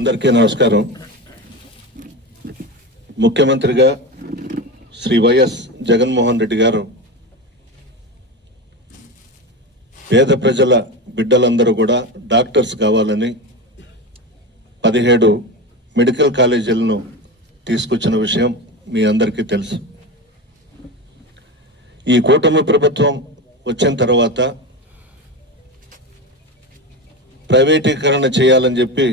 అందరికీ నమస్కారం. ముఖ్యమంత్రిగా శ్రీ వైఎస్ జగన్మోహన్ రెడ్డి గారు పేద ప్రజల బిడ్డలందరూ కూడా డాక్టర్స్ కావాలని పదిహేడు మెడికల్ కాలేజీలను తీసుకొచ్చిన విషయం మీ అందరికీ తెలుసు. ఈ కూటమి ప్రభుత్వం వచ్చిన తర్వాత ప్రైవేటీకరణ చేయాలని చెప్పి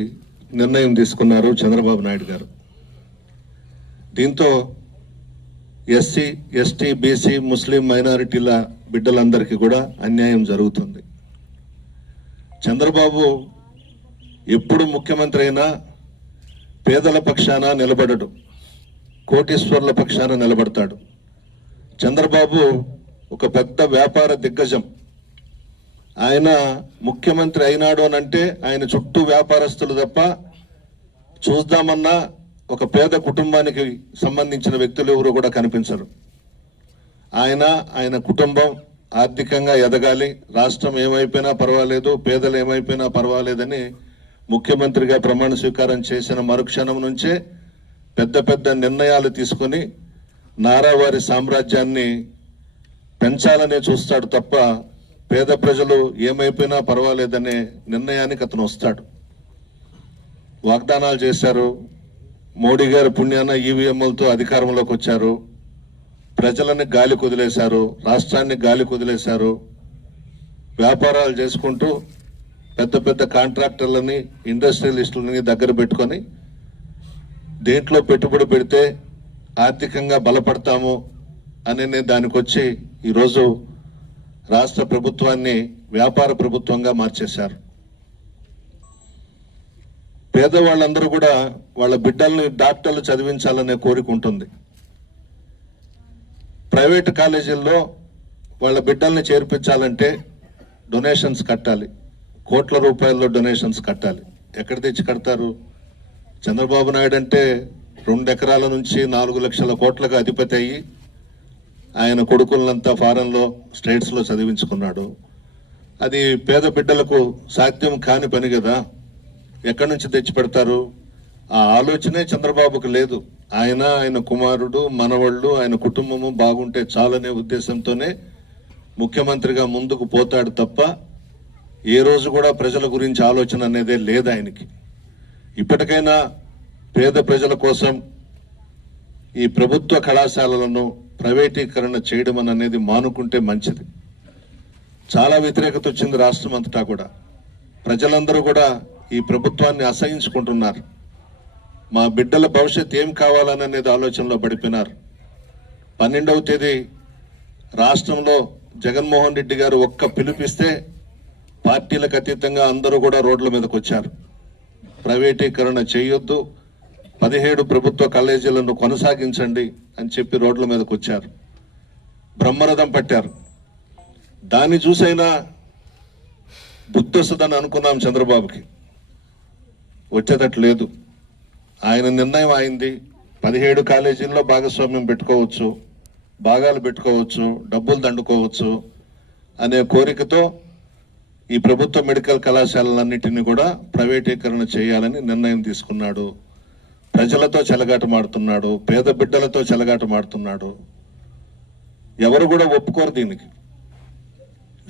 నిర్ణయం తీసుకున్నారు చంద్రబాబు నాయుడు గారు. దీంతో ఎస్సీ ఎస్టీ బీసీ ముస్లిం మైనారిటీల బిడ్డలందరికీ కూడా అన్యాయం జరుగుతుంది. చంద్రబాబు ఎప్పుడు ముఖ్యమంత్రి అయినా పేదల పక్షాన నిలబడడు. కోటీశ్వర్ల పక్షాన నిలబడతాడు. చంద్రబాబు ఒక పెద్ద వ్యాపార దిగ్గజం. ఆయన ముఖ్యమంత్రి అయినాడు అని అంటే ఆయన చుట్టూ వ్యాపారస్తులు తప్ప చూద్దామన్నా ఒక పేద కుటుంబానికి సంబంధించిన వ్యక్తులు ఎవరు కూడా కనిపించరు. ఆయన ఆయన కుటుంబం ఆర్థికంగా ఎదగాలి రాష్ట్రం ఏమైపోయినా పర్వాలేదు పేదలు ఏమైపోయినా పర్వాలేదని ముఖ్యమంత్రిగా ప్రమాణ స్వీకారం చేసిన మరుక్షణం నుంచే పెద్ద పెద్ద నిర్ణయాలు తీసుకొని నారావారి సామ్రాజ్యాన్ని పెంచాలనే చూస్తాడు తప్ప పేద ప్రజలు ఏమైపోయినా పర్వాలేదనే నిర్ణయానికి అతను వస్తాడు. వాగ్దానాలు చేశారు. మోడీ గారి పుణ్యాన ఈవీఎంలతో అధికారంలోకి వచ్చారు. ప్రజలని గాలి కుదిలేశారు. రాష్ట్రాన్ని గాలి కుదిలేశారు. వ్యాపారాలు చేసుకుంటూ పెద్ద పెద్ద కాంట్రాక్టర్లని ఇండస్ట్రియలిస్టులని దగ్గర పెట్టుకొని దేంట్లో పెట్టుబడి పెడితే ఆర్థికంగా బలపడతాము అనే దానికి వచ్చి ఈరోజు రాష్ట్ర ప్రభుత్వాన్ని వ్యాపార ప్రభుత్వంగా మార్చేశారు. పేదవాళ్ళందరూ కూడా వాళ్ళ బిడ్డల్ని డాక్టర్లు చదివించాలనే కోరిక ఉంటుంది. ప్రైవేట్ కాలేజీల్లో వాళ్ళ బిడ్డల్ని చేర్పించాలంటే డొనేషన్స్ కట్టాలి. కోట్ల రూపాయల్లో డొనేషన్స్ కట్టాలి. ఎక్కడ తెచ్చి కడతారు? చంద్రబాబు నాయుడు అంటే రెండు ఎకరాల నుంచి నాలుగు లక్షల కోట్లకు అధిపతి అయ్యి ఆయన కొడుకులంతా ఫారెన్లో స్టేట్స్లో చదివించుకున్నాడు. అది పేద బిడ్డలకు సాధ్యం కాని పని కదా. ఎక్కడి నుంచి తెచ్చి పెడతారు ఆ ఆలోచనే చంద్రబాబుకు లేదు. ఆయన ఆయన కుమారుడు మనవళ్ళు ఆయన కుటుంబము బాగుంటే చాలనే ఉద్దేశంతోనే ముఖ్యమంత్రిగా ముందుకు పోతాడు తప్ప ఏ రోజు కూడా ప్రజల గురించి ఆలోచన అనేదే లేదు ఆయనకి. ఇప్పటికైనా పేద ప్రజల కోసం ఈ ప్రభుత్వ కళాశాలలను ప్రైవేటీకరణ చేయడం అనేది మానుకుంటే మంచిది. చాలా వ్యతిరేకత వచ్చింది రాష్ట్రం అంతటా కూడా. ప్రజలందరూ కూడా ఈ ప్రభుత్వాన్ని అసహించుకుంటున్నారు. మా బిడ్డల భవిష్యత్ ఏం కావాలనేది ఆలోచనలో పడిపోయినారు. పన్నెండవ తేదీ రాష్ట్రంలో జగన్మోహన్ రెడ్డి గారు ఒక్క పిలుపిస్తే పార్టీలకు అతీతంగా అందరూ కూడా రోడ్ల మీదకు వచ్చారు. ప్రైవేటీకరణ చేయొద్దు పదిహేడు ప్రభుత్వ కాలేజీలను కొనసాగించండి అని చెప్పి రోడ్ల మీదకు వచ్చారు. బ్రహ్మరథం పట్టారు. దాన్ని చూసైనా బుద్ధొస్తుందని అనుకున్నాం చంద్రబాబుకి. వచ్చేటట్టు లేదు ఆయన నిర్ణయం అయింది. పదిహేడు కాలేజీల్లో భాగస్వామ్యం పెట్టుకోవచ్చు భాగాలు పెట్టుకోవచ్చు డబ్బులు దండుకోవచ్చు అనే కోరికతో ఈ ప్రభుత్వ మెడికల్ కళాశాలలన్నింటినీ కూడా ప్రైవేటీకరణ చేయాలని నిర్ణయం తీసుకున్నాడు. ప్రజలతో చెలగాటమాడుతున్నాడు పేద బిడ్డలతో చెలగాటమాడుతున్నాడు ఎవరు కూడా ఒప్పుకోరు దీనికి.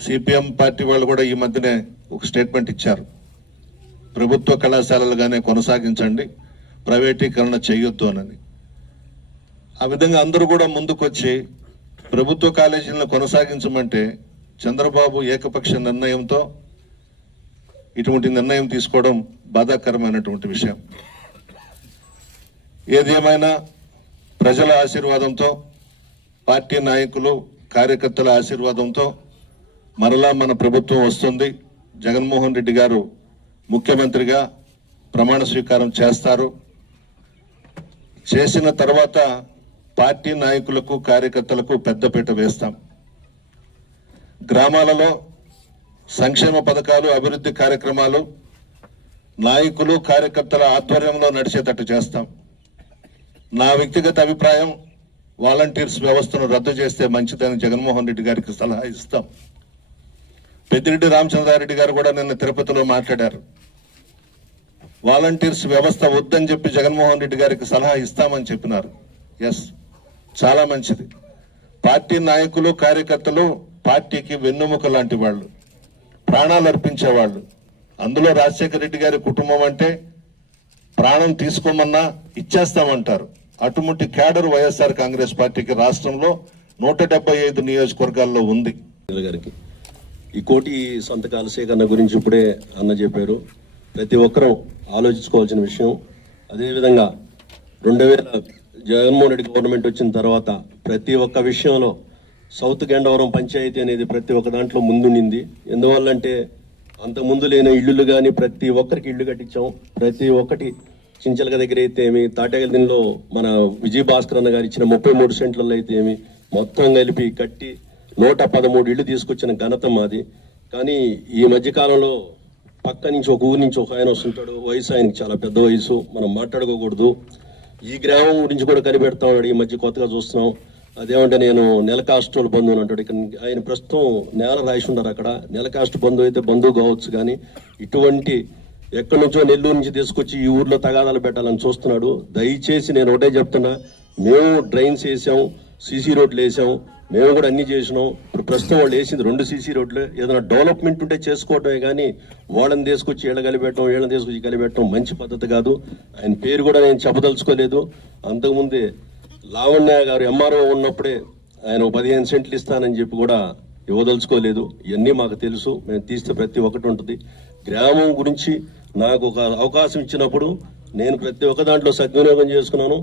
సిపిఎం పార్టీ వాళ్ళు కూడా ఈ మధ్యనే ఒక స్టేట్మెంట్ ఇచ్చారు. ప్రభుత్వ కళాశాలలుగానే కొనసాగించండి. ప్రైవేటీకరణ చేయొద్దు అని ఆ విధంగా అందరూ కూడా ముందుకొచ్చి ప్రభుత్వ కాలేజీలను కొనసాగించమంటే చంద్రబాబు ఏకపక్ష నిర్ణయంతో ఇటువంటి నిర్ణయం తీసుకోవడం బాధాకరమైనటువంటి విషయం. ఏది ఏమైనా ప్రజల ఆశీర్వాదంతో పార్టీ నాయకులు కార్యకర్తల ఆశీర్వాదంతో మరలా మన ప్రభుత్వం వస్తుంది. జగన్మోహన్ రెడ్డి గారు ముఖ్యమంత్రిగా ప్రమాణ స్వీకారం చేస్తారు. చేసిన తర్వాత పార్టీ నాయకులకు కార్యకర్తలకు పెద్దపీట వేస్తాం. గ్రామాలలో సంక్షేమ పథకాలు అభివృద్ధి కార్యక్రమాలు నాయకులు కార్యకర్తల ఆధ్వర్యంలో నడిచేటట్టు చేస్తాం. నా వ్యక్తిగత అభిప్రాయం వాలంటీర్స్ వ్యవస్థను రద్దు చేస్తే మంచిదని జగన్మోహన్ రెడ్డి గారికి సలహా ఇస్తాం. పెద్దిరెడ్డి రామచంద్రారెడ్డి గారు కూడా నిన్న తిరుపతిలో మాట్లాడారు. వాలంటీర్స్ వ్యవస్థ వద్దని చెప్పి జగన్మోహన్ రెడ్డి గారికి సలహా ఇస్తామని చెప్పినారు. ఎస్ చాలా మంచిది. పార్టీ నాయకులు కార్యకర్తలు పార్టీకి వెన్నుముక లాంటి వాళ్ళు ప్రాణాలు అర్పించేవాళ్ళు అందులో రాజశేఖర రెడ్డి గారి కుటుంబం అంటే ప్రాణం తీసుకోమన్నా ఇచ్చేస్తామంటారు. అటువంటి క్యాడర్ వైఎస్ఆర్ కాంగ్రెస్ పార్టీకి రాష్ట్రంలో నూట డెబ్బై ఐదు నియోజకవర్గాల్లో ఉంది. గారికి ఈ కోటి సంతకాల సేకరణ గురించి ఇప్పుడే అన్న చెప్పారు. ప్రతి ఒక్కరూ ఆలోచించుకోవాల్సిన విషయం. అదేవిధంగా రెండు వేల జగన్మోహన్ రెడ్డి గవర్నమెంట్ వచ్చిన తర్వాత ప్రతి ఒక్క విషయంలో సౌత్ గండవరం పంచాయతీ అనేది ప్రతి ఒక్క దాంట్లో ముందుండింది ఎందువల్లంటే అంత ముందు లేని ఇల్లులు కానీ ప్రతి ఒక్కరికి ఇల్లు కట్టించాం. ప్రతి ఒక్కటి చించలక దగ్గర అయితే ఏమి తాటగల దీనిలో మన విజయ భాస్కర్ అన్న గారు ఇచ్చిన ముప్పై మూడు సెంట్లలో అయితే ఏమి మొత్తం కలిపి కట్టి నూట పదమూడు ఇళ్ళు తీసుకొచ్చిన ఘనత మాది. కానీ ఈ మధ్యకాలంలో పక్క నుంచి ఒక ఊరి నుంచి ఒక ఆయన వస్తుంటాడు. వయసు ఆయనకి చాలా పెద్ద వయసు. మనం మాట్లాడుకోకూడదు. ఈ గ్రామం గురించి కూడా కనిపెడతా ఉన్నాడు. ఈ మధ్య కొత్తగా చూస్తున్నాం. అదేమంటే నేను నెల కాస్టోల్ బంధువుని అంటాడు. ఇక్కడ ఆయన ప్రస్తుతం నేల రాసి ఉన్నారు అక్కడ. నెల కాస్ట్ బంధువు అయితే బంధువు కావచ్చు కానీ ఇటువంటి ఎక్కడి నుంచో నెల్లూరు నుంచి తీసుకొచ్చి ఈ ఊర్లో తగాదాలు పెట్టాలని చూస్తున్నాడు. దయచేసి నేను ఒకటే చెప్తున్నా. మేము డ్రైన్స్ వేసాం సీసీ రోడ్లు వేసాం. మేము కూడా అన్ని చేసినాం. ఇప్పుడు ప్రస్తుతం వాళ్ళు వేసింది రెండు సీసీ రోడ్లు. ఏదైనా డెవలప్మెంట్ ఉంటే చేసుకోవటమే కానీ వాళ్ళని తీసుకొచ్చి వీళ్ళ కలిపెట్టడం వీళ్ళని తీసుకొచ్చి కలిపెట్టడం మంచి పద్ధతి కాదు. ఆయన పేరు కూడా నేను చెప్పదలుచుకోలేదు. అంతకుముందే లావణ్య గారు ఎంఆర్ఓ ఉన్నప్పుడే ఆయన పదిహేను సెంట్లు ఇస్తానని చెప్పి కూడా ఇవ్వదలుచుకోలేదు. ఇవన్నీ మాకు తెలుసు. మేము తీస్తే ప్రతి ఒక్కటి ఉంటుంది. గ్రామం గురించి నాకు ఒక అవకాశం ఇచ్చినప్పుడు నేను ప్రతి ఒక్క దాంట్లో సద్వినియోగం చేసుకున్నాను.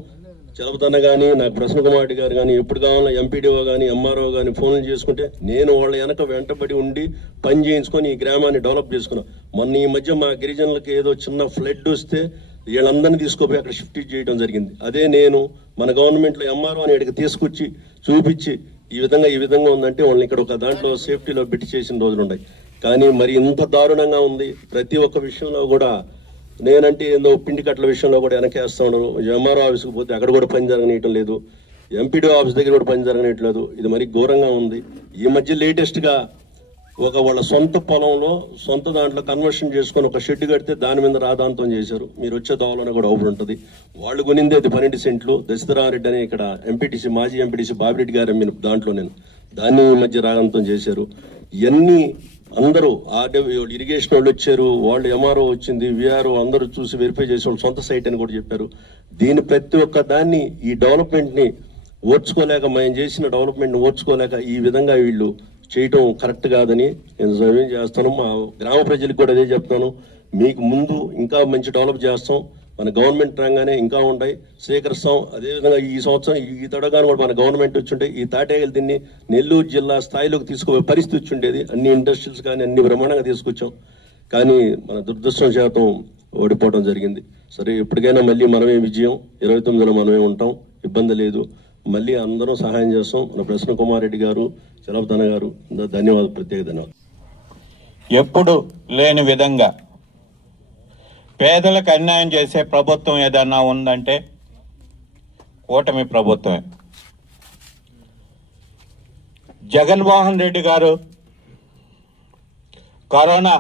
చలపతన్న కానీ నాకు ప్రసన్న కుమార్ గారు కానీ ఎప్పుడు కావాలన్నా ఎంపీడీఓ కానీ ఎంఆర్ఓ కానీ ఫోన్లు చేసుకుంటే నేను వాళ్ళ వెనక వెంటబడి ఉండి పని చేయించుకొని ఈ గ్రామాన్ని డెవలప్ చేసుకున్నాను మొన్న ఈ మధ్య మా గిరిజనులకు ఏదో చిన్న ఫ్లడ్ వస్తే వీళ్ళందరినీ తీసుకుపోయి అక్కడ షిఫ్ట్ చేయడం జరిగింది. అదే నేను మన గవర్నమెంట్లో ఎంఆర్ఓ అని ఇక్కడికి తీసుకొచ్చి చూపించి ఈ విధంగా ఈ విధంగా ఉందంటే వాళ్ళని ఇక్కడ ఒక దాంట్లో సేఫ్టీలో పెట్టి చేసిన రోజులు ఉన్నాయి. కానీ మరి ఇంత దారుణంగా ఉంది. ప్రతి ఒక్క విషయంలో కూడా నేనంటే ఏందో పిండి కట్టల విషయంలో కూడా వెనకేస్తా ఉండరు ఎంఆర్ఓ ఆఫీస్కి పోతే అక్కడ కూడా పని జరగనీయటం లేదు. ఎంపీడీ ఆఫీస్ దగ్గర కూడా పని జరగనట్లేదు ఇది మరి ఘోరంగా ఉంది. ఈ మధ్య లేటెస్ట్గా ఒక వాళ్ళ సొంత పొలంలో సొంత దాంట్లో కన్వర్షన్ చేసుకొని ఒక షెడ్ కడితే దాని మీద రాధాంతం చేశారు. మీరు వచ్చే దోవలోనే కూడా ఒకటి ఉంటుంది. వాళ్ళు కొనింది అది పన్నెండు సెంట్లు. దశరథారెడ్డి అని ఇక్కడ ఎంపీటీసీ మాజీ ఎంపీటీసీ బాబిరెడ్డి గారు అమ్మిన దాంట్లో నేను దాన్ని ఈ మధ్య రాగంతం చేశారు. ఇవన్నీ అందరూ ఆర్డబ్ల్యూ ఇరిగేషన్ వాళ్ళు వచ్చారు వాళ్ళు ఎంఆర్ఓ వచ్చింది విఆర్ఓ అందరూ చూసి వెరిఫై చేసి వాళ్ళు సొంత సైట్ అని కూడా చెప్పారు. దీని ప్రతి ఒక్క దాన్ని ఈ డెవలప్మెంట్ని ఓర్చుకోలేక మేము చేసిన డెవలప్మెంట్ని ఓర్చుకోలేక ఈ విధంగా వీళ్ళు చేయటం కరెక్ట్ కాదని నేను సర్వే చేస్తాను. మా గ్రామ ప్రజలకు కూడా అదే చెప్తాను. మీకు ముందు ఇంకా మంచి డెవలప్ చేస్తాం. మన గవర్నమెంట్ రంగానే ఇంకా ఉంటాయి. సేకరిస్తాం అదేవిధంగా ఈ సంవత్సరం ఈ తడగాను కూడా మన గవర్నమెంట్ వచ్చింటే ఈ తాటేగలు దీన్ని నెల్లూరు జిల్లా స్థాయిలోకి తీసుకుపోయే పరిస్థితి వచ్చిండేది. అన్ని ఇండస్ట్రీస్ కానీ అన్ని బ్రహ్మాండంగా తీసుకొచ్చాం. కానీ మన దురదృష్టం శాతం ఓడిపోవడం జరిగింది. సరే ఎప్పటికైనా మళ్ళీ మనమే విజయం. ఇరవై తొమ్మిదిలో మనమే ఉంటాం. ఇబ్బంది లేదు. మళ్ళీ అందరం సహాయం చేస్తాం. మన ప్రసన్న కుమార్ రెడ్డి గారు చలపతన గారు ధన్యవాదాలు ప్రత్యేక ధన్యవాదాలు. ఎప్పుడు లేని విధంగా పేదలకు అన్యాయం చేసే ప్రభుత్వం ఏదన్నా ఉందంటే కూటమి ప్రభుత్వమే. జగన్మోహన్ రెడ్డి గారు కరోనా